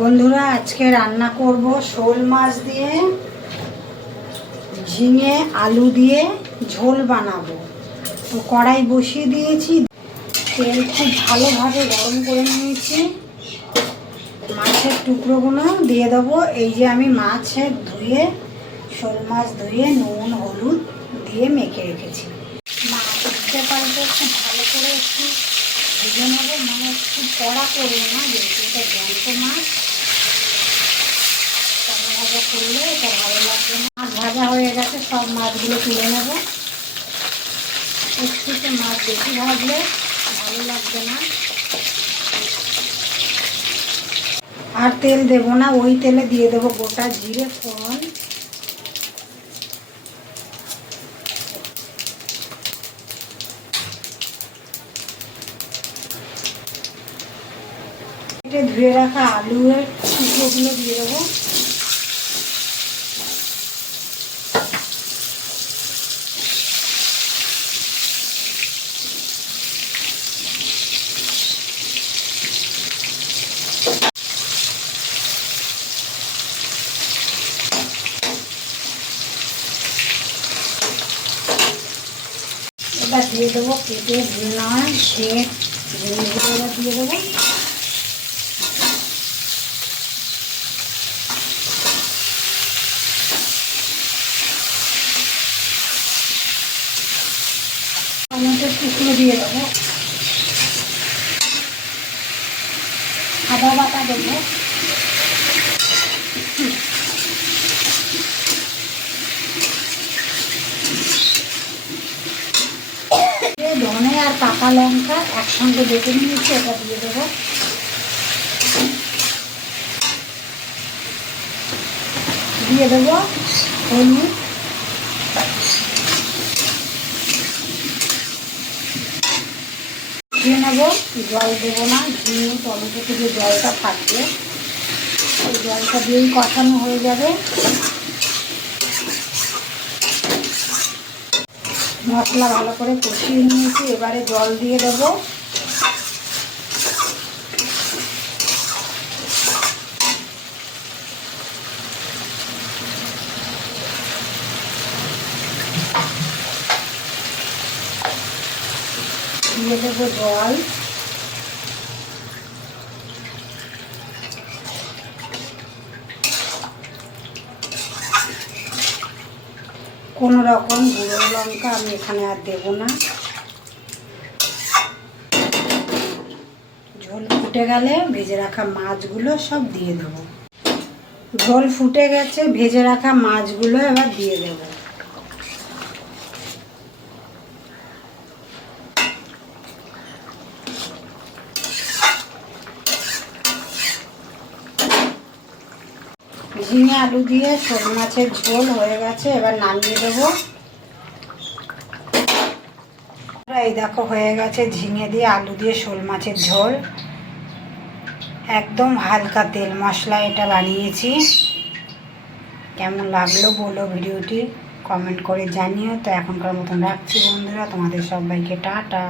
বন্ধুরা আজকে রান্না করব শোল মাছ দিয়ে ঝিঙে আলু দিয়ে ঝোল বানাবো। তো কড়াই বসিয়ে দিয়েছি, তেল খুব ভালোভাবে গরম করে নিয়েছি। মাছের টুকরোগুলো দিয়ে দেবো। এই যে আমি মাছের ধুয়ে শোল মাছ ধুয়ে নুন হলুদ দিয়ে মেখে রেখেছি। মাছ দিতে পারবো খুব ভালো করে একটু ভেজে নেবো, মানে খুব কড়া করবো না, যেহেতু এটা জ্যান্ত মাছ। ভাজা করলে এটা ভালো লাগবে না। মাছ ভাজা হয়ে গেছে, সব মাছগুলো তুলে নেব। একটু মাছ বেশি ভাজলে ভালো লাগবে না। আর তেল দেবো না, ওই তেলে দিয়ে দেবো গোটা জিরে ফোড়ন, ধুয়ে রাখা আলুর টুকরোগুলো দিয়ে দেবো। এবার দিয়ে দেবো কেটে ধুয়ে নেওয়া সে জিনিসগুলো দিয়ে দেবো। টমেটোর টুকরো দিয়ে দেবো, আদা বাটা দেবো, ধনে আর কাঁচা লঙ্কা একসঙ্গে বেটে নিয়েছি, এটা দিয়ে দেবো। দিয়ে দেবো হলুদ, দিয়ে নেবো। জল দেবো না, ঝিঙে টমেটো থেকে জলটা থাকবে, ওই জলটা দিয়েই কষানো হয়ে যাবে। মশলা ভালো করে কষিয়ে নিয়েছি, এবারে জল দিয়ে দেবো। দিয়ে দেবো জল, কোনো রকম গুঁড়ো লঙ্কা আমি এখানে আর দেবো না। ঝোল ফুটে গেলে ভেজে রাখা মাছগুলো সব দিয়ে দেবো। ঝোল ফুটে গেছে, ভেজে রাখা মাছগুলো এবার দিয়ে দেবো। ঝিঙে আলু দিয়ে শোল মাছের ঝোল হয়ে গেছে, এবার নামিয়ে দেবো। এই দেখো হয়ে গেছে ঝিঙে দিয়ে আলু দিয়ে শোল মাছের ঝোল। একদম হালকা তেল মশলা এটা বানিয়েছি। কেমন লাগলো বলো ভিডিওটি, কমেন্ট করে জানিও। তো এখনকার মতন রাখছি বন্ধুরা, তোমাদের সবাইকে টাটা।